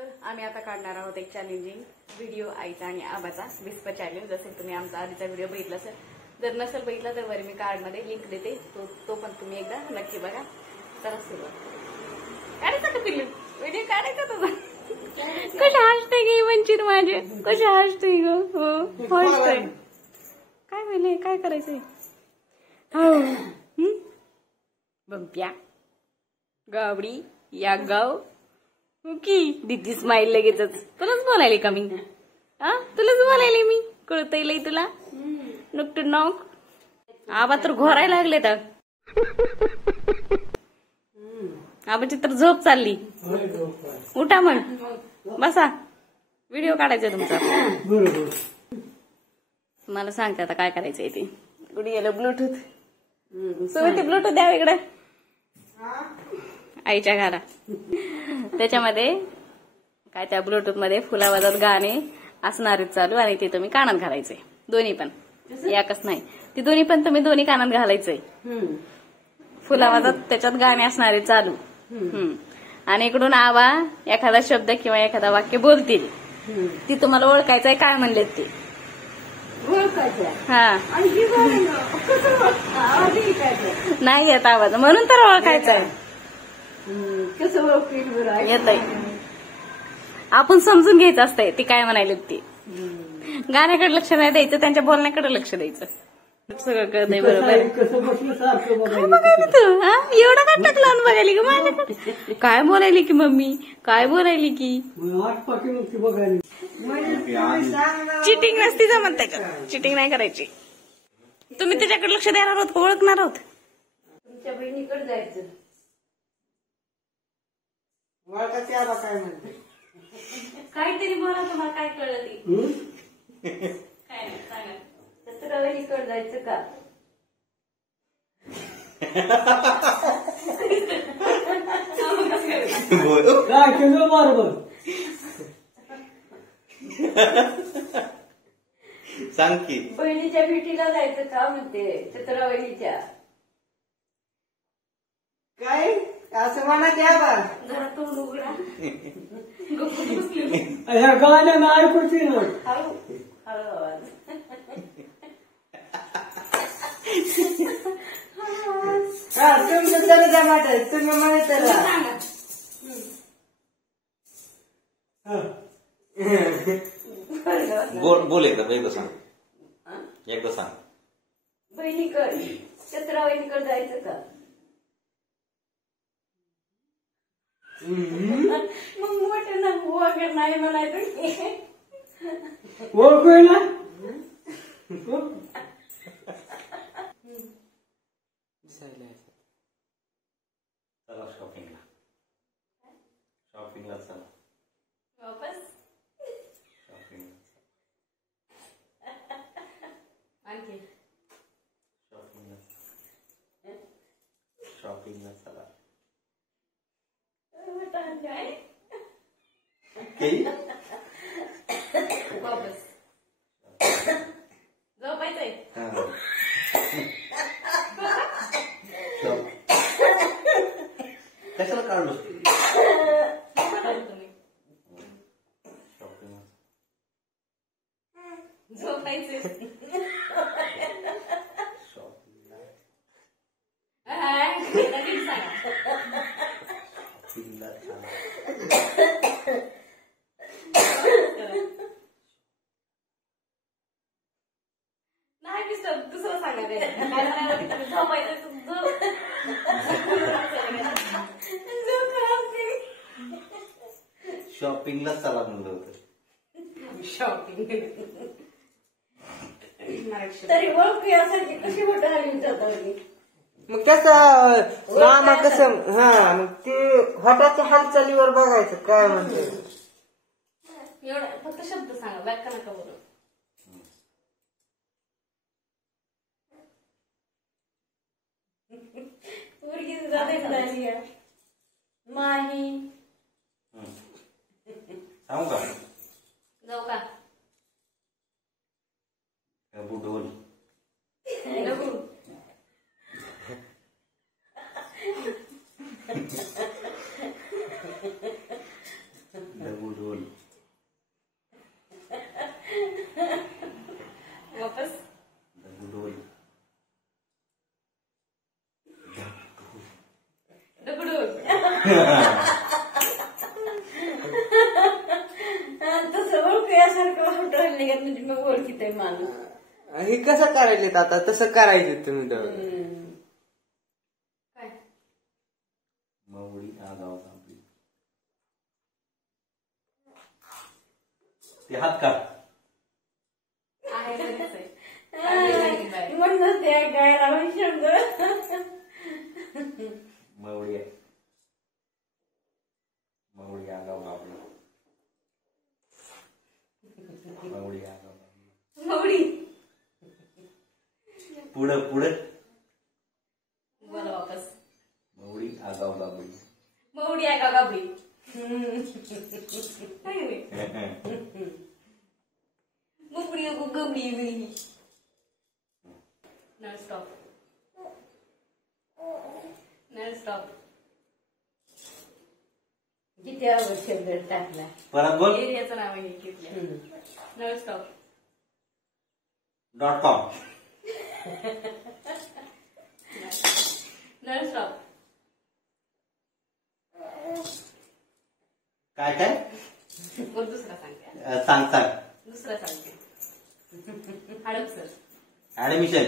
तर आम्ही आता काढणार आहोत एक चॅलेंजिंग व्हिडिओ आईचा आणि आबाचा विस्पर चॅलेंज. जसं तुम्ही आमचा आधीचा व्हिडिओ बघितला असेल, जर नसेल बघितला तर वर मी कार्डमध्ये लिंक देते, तो पण तुम्ही एकदा नक्की बघा. चला सुरुवात. काढायचा का पिल्लू व्हिडिओ काढायचा तुझा? कशा हसते गे वंचित माझे, कशा हसते ग? हो हसते. काय म्हणले, काय करायचंय? हो बंप्या गावडी या गाव की दीदी स्माईल लगेचच. तुलाच बोलायले का मी? तुलाच बोलायले मी? कळतय लई तुला? नुक टू नॉक. आबा तर घोरायला लागले तर आबाची तर झोप चालली. उठा मग, बसा, व्हिडिओ काढायचा तुमचा. मला सांगते आता काय करायचंय ते. कुठे गेलं ब्लूटूथ? तुम्ही ब्लूटूथ द्या इकडे आईच्या घरा. त्याच्यामध्ये काय, त्या ब्लूटूथ मध्ये फुलावाजात गाणे असणार चालू आणि ते तुम्ही कानात घालायचे. दोन्ही पण, एकच नाही, ती दोन्ही पण तुम्ही दोन्ही कानात घालायचंय. फुलावाजात त्याच्यात गाणे असणारे चालू. आणि इकडून आबा एखादा शब्द किंवा एखादा वाक्य बोलतील, ती तुम्हाला ओळखायचंय काय म्हणलेत ते. हा नाही येत आवाज, म्हणून तर ओळखायचंय. येतय, आपण समजून घ्यायचं असतंय ती काय म्हणायले. ती गाण्याकडे लक्ष नाही द्यायचं, त्यांच्या बोलण्याकडे लक्ष द्यायचं. सगळं कळतंय बरोबर. काय बघायला तू? एवढं काय टाकलं बघायली की माझ्याकडे? काय बोलायली की मम्मी, काय बोलायली की? चिटिंग नसती जमत त्याच्यात, चिटिंग नाही करायची. तुम्ही त्याच्याकडे लक्ष देणार आहोत का ओळखणार आहोत? तुमच्या बहिणीकडे जायचं. काय म्हणते? काहीतरी बोला, तुम्हाला काय कळलं ते. काय नाही सांगा. तर बहिणीकडे जायचं का? काय केलं बरोबर सांग की. बहिणीच्या भेटीला जायचं का म्हणते, चित्रावहिनीच्या. काय असं म्हणा द्या बा. जरा तोंड उघडा. ह्या गाण्यानं ऐकूची ना. हळू हळू आवाज. तुमचं तरी द्या वाटत, तुम्ही म्हणत सांगा. बोल एकदा सांग, एकदा सांग. बहिणीकडे, चित्रावहिनीकडे जायचं का? मग मोठे ना वगैरे नाही म्हणायचं. ओळखू ना. चला शॉपिंगला, शॉपिंगला चला. वापस शॉपिंगला आणखी शॉपिंगला चला. वापस झोपायचंय. कशाला काढलो तुम्ही झोपायचे. नाही डिस्टर्ब, दुसरं सांगा. झोपायचं. शॉपिंगला चला म्हणलं होतं. शॉपिंग तरी ओळखू यासाठी कशी मोठं आली विचारता. मग त्याचं मामा कसं, मग ते हटाच्या हालचालीवर बघायचं काय म्हणते. एवढं फक्त शब्द सांगा, व्याख्या नका बोलू. पोरगी जाते माही. सांगू का? जाऊ का? बुडोल. नको. म्हणते माणूस. हे कसं करायचं आता? तसं करायचं तुम्ही दोघं. काय मवडी आगाव आपली ते हात काढ. आहे बरेच आहे. म्हणून ते गायला शब्द. मवडी आहे. मवडी आगाव आपली मवडी आगाव मवडी. पुढं पुढं बोला वापस. मवडी आगाव बाबडी. मवडी आहे का गाबडी? मुकडी गबडी बिडी. Non stop. Non stop. किती अवघड शब्द टाकला. परत बोल. एरियाचं नाव आहे घेतलं. Non stop. .com non stop. काय काय बोल दुसरा सांगते. सांग सांग. दुसरा सांगते. हडपसर. ऍडमिशन.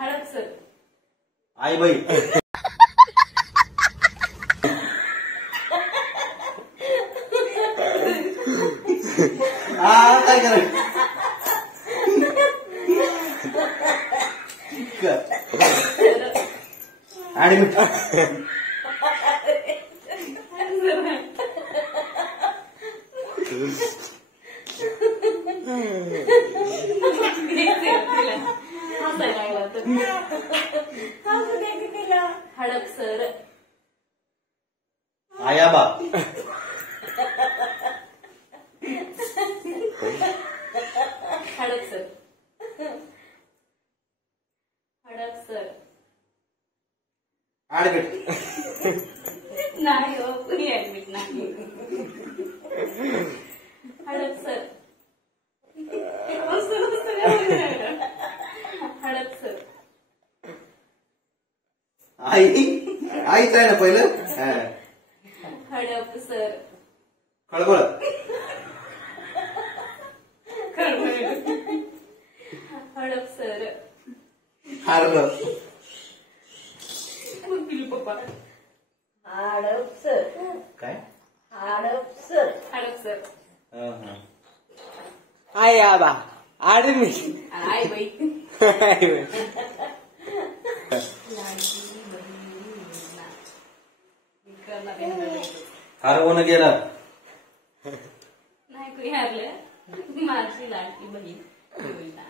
हडपसर. आई बाई. काय करायचं ऍडमिट. हडपसर. आयाबा. हडपसर. हडपसर. ऍडमिट. नाही हो, कुणी ऍडमिट नाही. हडपसर. हडपसर. आई आईच आहे ना पहिलं. हडपसर. खळबळ. हडपसर. हारलं. पप्पा. हाडपसर. काय हाडपसर. हडपसर. आई आबा ऍडमिशन. आई बाई. हरवून गेलं. नाही कुणी हारलं. माझी लाडकी बहीण योजना.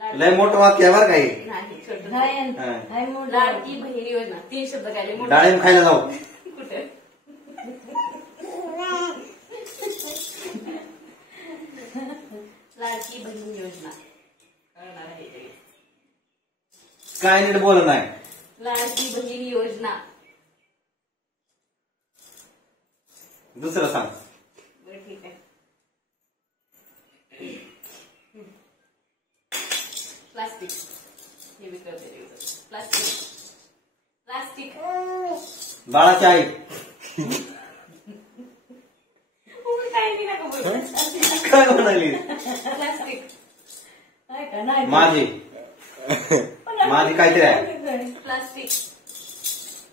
लय मोठं वाक्य आहे बरं काही. नाही छोट. नाही मोठं. लाडकी बहीण योजना 3 शब्द काय मोठे. डाळिंब खायला जाऊ. कुठे? लाडकी बहीण योजना कळणार आहे ते. काय नीट बोल नाही. लाडकी बहीण योजना. दुसरं सांग. बरं ठीक आहे. प्लास्टिक. हे विकते प्लास्टिक. प्लास्टिक. बाळाची आई. काय नाही नका बोलू. काय म्हणाली. प्लास्टिक. आहे का नाही. माझी माझी काहीतरी आहे. प्लास्टिक.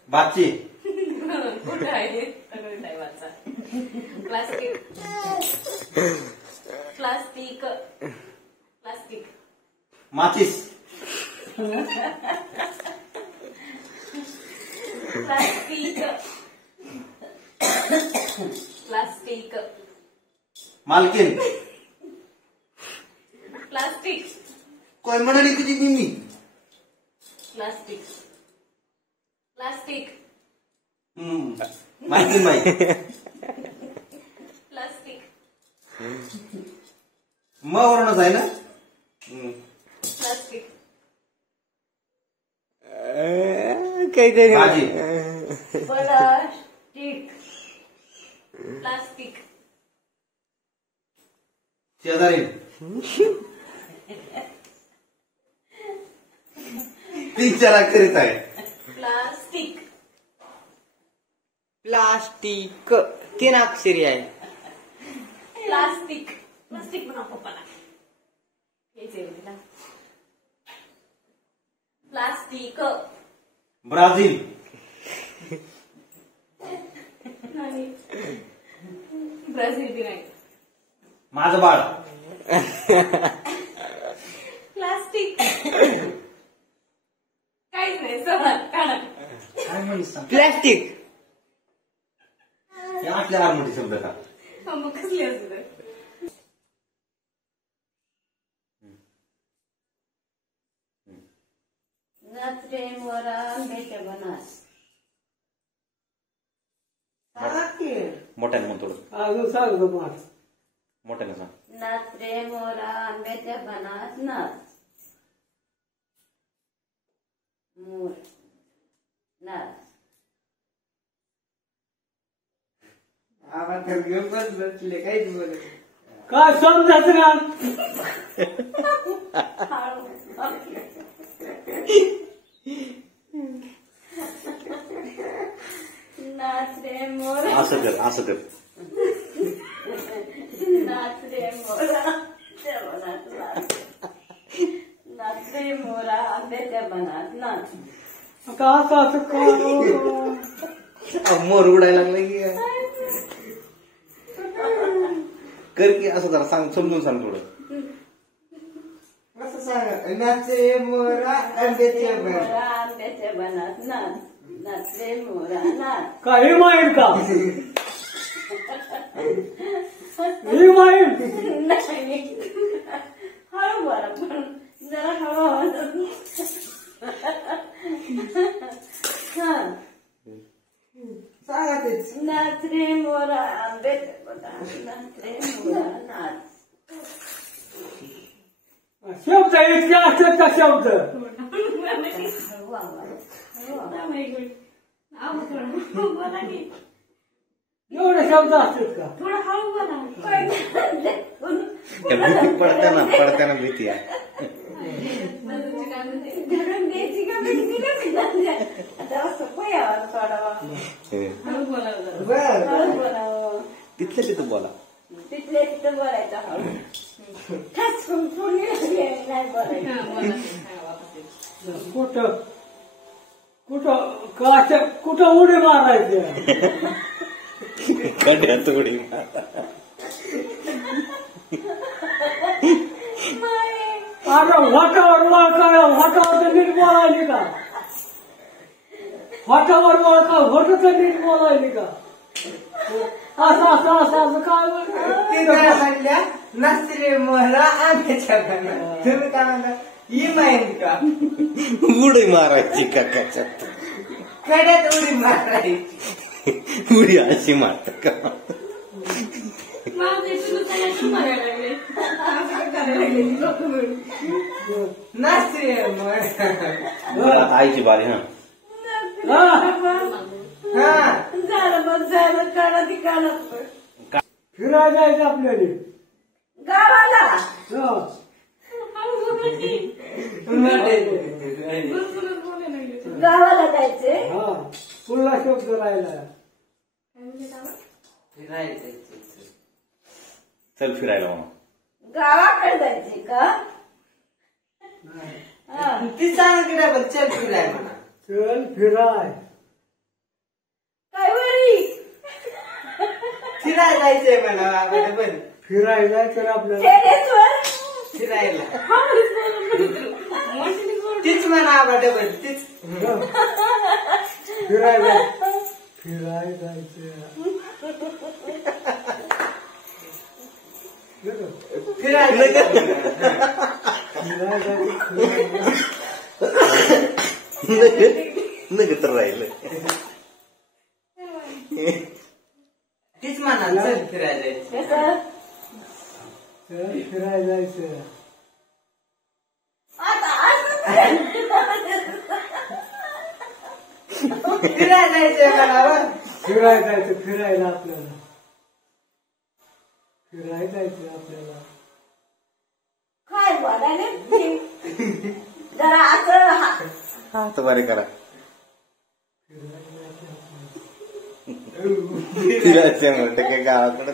बाची. कुठं आहे वाचा. प्लास्टिक. प्लास्टिक. प्लास्टिक. माचीस. प्लास्टिक. प्लास्टिक. मालकीन. प्लास्टिक. कोण म्हणाली तुझी मिमी. प्लास्टिक. प्लास्टिक. मालकीन बाई. प्लास्टिक. वरूनच आहे ना. प्लास्टिक. काहीतरी भाजी. प्लास्टिक. प्लास्टिक. शेजारी. 3-4 अक्षरीच आहे. प्लास्टिक. प्लास्टिक 3 अक्षरी आहे. प्लास्टिक प्लास्टिक म्हणा पप्पाला. प्लास्टिक. ब्राझील. ब्राझील बी नाही. माझं बाळ. प्लास्टिक काहीच नाही. समान काढा. प्लास्टिक हे आपल्या आरमोठी शब्द का? मग कसली असू दे. नाचरे मोरा आंब्याच्या बनास. मोठ्याने म्हणतो थोडं. अजून सांगतो मग. मोठ्याने सांग. नाचरे मोरा आंब्याच्या बनास नाच. मोर नाच. काय समजायचं ना. नाच रे मोरा. असं कर असं कर. नाच रे मोरा नाच रे मोरा आंब्याच्या बनात नाच. मोर उडायला लागला की कर की असं जरा सांग समजून सांग थोडं. असं सांगा. नाचे मोरा आंब्याच्या मोरा आंब्याच्या बनात नाच. नाच रे मोरा नाच. काही माहीत का. ही माहीत नाही हळू बोला पण जरा हळू आवाज. सांगा तेच. नाच रे मोरा आंब्याच्या बनात नाच रे मोरा नाच. शब्द इतके असतात का शब्द. हळू आवाज. हळू आवाज. बोला की एवढे शब्द असतात का. थोडं हळू बोला. पडत्याना भीती आहे. धरून द्यायची का भीती का. आता असं पोया सोडावा. हळू बोलावं. बर हळू बोलावं. तिथलं तिथं बोला. तिथल्या तिथं बोलायचं हळू. ठसकून फोडली नाही बोलायचं. कुठं कुठं काच्या कुठं उडी मारायची. खड्यात उडी. अरे वाटावर वळका. वाटावर तर नीट बोलायली का. वाटावर वळका होत तर नीट बोलायली का. असं असं असं असं काय म्हणल्या. नसरे मोहरा आंब्याच्या बनात. तुम्ही काय म्हणता. ही माहीत का. उडी मारायची का त्याच्यात. कड्यात उडी मारायची. उडी अशी मारत का. नसरे मोहरा. आईची बारी. हा झालं बघ झालं. काढा ती काढत फिरायला जायचं आपल्याला. गावाला. गावाला जायचे. हा पुन्हा शब्द राहिला. चल फिरायला म्हणा. गावाकडे जायचे का. ती सांगितलं चल फिराय म्हणा. चल फिराय. काय वरी फिरायला जायचंय म्हणा. फिरायला जायचं आपल्याला. टेरेसवर. फिरायला तीच म्हणा. डबल तीच फिरायला. फिरायला जायचं. फिरायला नग तर राहिलं. तीच म्हणा. चल फिरायला जायचं. कसं चल फिरायला जायचं. आता फिरायला जायचंय मला. फिरायला जायचं. फिरायला आपल्याला. फिरायला जायचं आपल्याला. काय बोलायला जरा असं हा तर बरे करा. फिरायचं म्हणते काय गावाकडे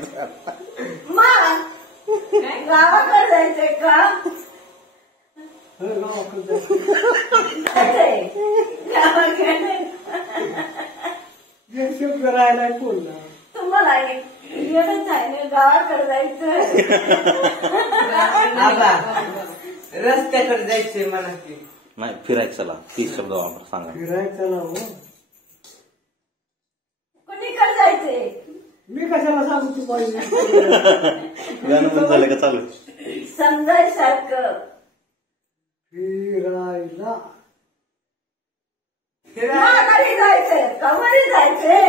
गावाकडे जायचंय का करायला बोलला तुम्हाला येणंच आहे ना गावाकडे जायचं रस्त्याकडे जायचंय मला की नाही फिरायचं चला 30 शब्द वापर सांगा फिरायचं ना हो कुणीकडे जायचंय मी कशाला सांगू तू पाहिजे गाणं पण झालं का चालू समजायसारखं फिरायला माघारी जायचंय कवरी जायचंय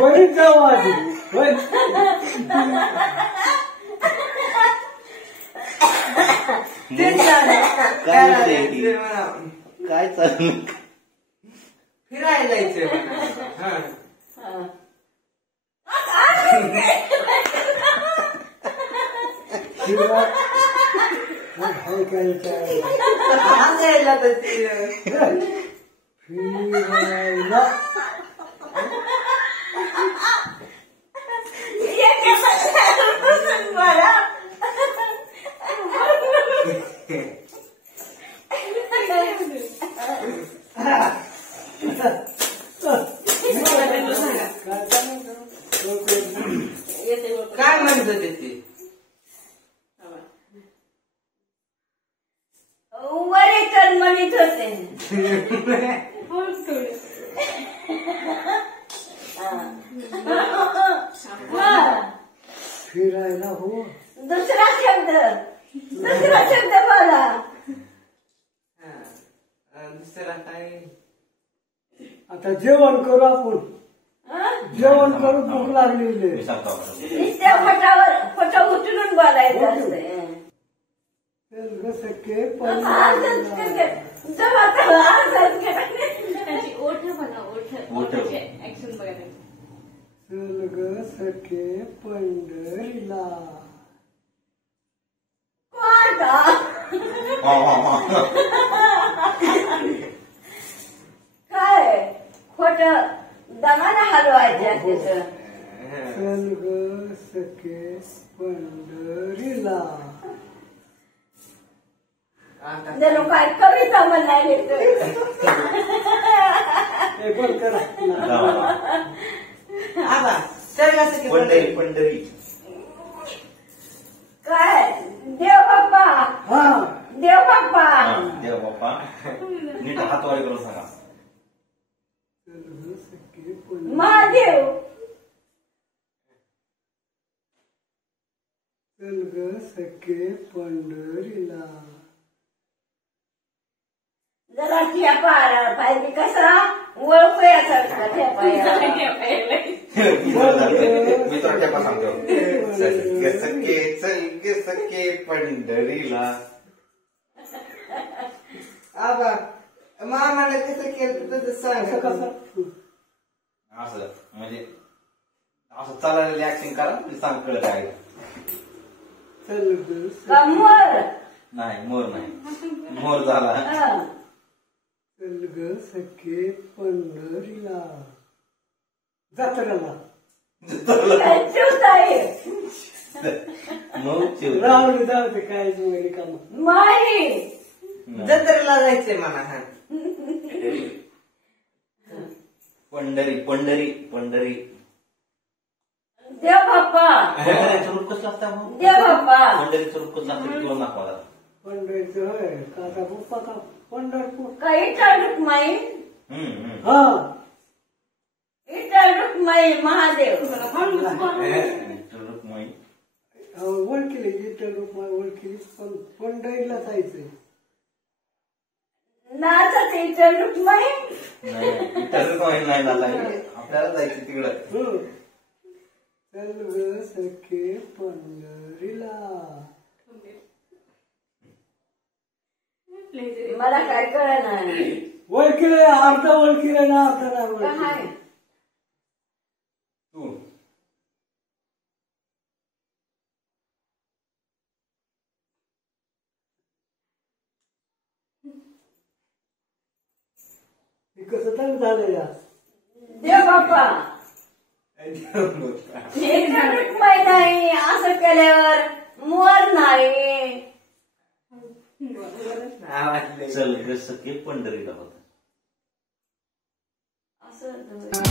वरीच जाऊ आधी होय. काय विषय? काय चालू फिरायला जायचंय फिरायला काय म्हणत होते ते वरी तर म्हणत होते फिरायला हो दुसरा शब्द बोला दुसरा काय आता जेवण करू आपण जेवण करू भूक लागलेली मी सांगतो आपण. नुसत्या फटा उचलून बोलायचं असतं सके त्याची ओठ बघा ओठ ओठ. ऍक्शन बघा त्याची. चल ग सखे पंढरीला काय खोट दमानं हलवायचं तिथं चल ग सखे पंढरीला जणू काय कविता म्हणायला हे पण करा पंढरी पंढरी काय देव बाप्पा हा देव बाप्पा देव बाप्पा नीट हात वर करून सांगा चल ग सखे पंढरी महादेव चल ग सखे पंढरीला जरा ठेपायला पाहिजे कसा ओळखूयासारखा ठेपायला मी तर टेपा सांगतो सखे सखे चल गे सखे पंढरीला आबा मामाला कसं केलं तसं सांग कसं असं म्हणजे असं चालायला ऍक्टिंग करा मी सांग कळत आहे चल ग कमर नाही मोर नाही मोर झाला चल ग सखे पंढरीला जत्रेला चिवताई मग चिव राहुल जाऊ दे काय वगैरे काम माही जत्रेला जायचंय मला हा पंढरी पंढरी पंढरी देव बाप्पा पंढरीचं रूप कसं असतं मग? देव बाप्पा पंढरीचं रूप कसं असतं किंवा दाखवा जरा. पंढरीचं होय काका बुप्पा का पंढरपूर काही टाळूक माई हा इटाळ रुक्माई महादेव रुक्माई. ओळखीले इतर लोक ओळखीली पण पंढरीला जायचंय नाचत इटाळ रुक्माई नाही, इतर रुक्माई नाही झाला. आपल्याला जायचं तिकडं चल ग सखे पंढरीला मला काय कळणार ओळखीले अर्ध ओळखीले ना अर्ध नाही काय ओळखीले तू कसं तर झालं या देव बाप्पा हे रुक्माई नाही असं केल्यावर मोर नाही चल ग सखे पंढरीला होता असं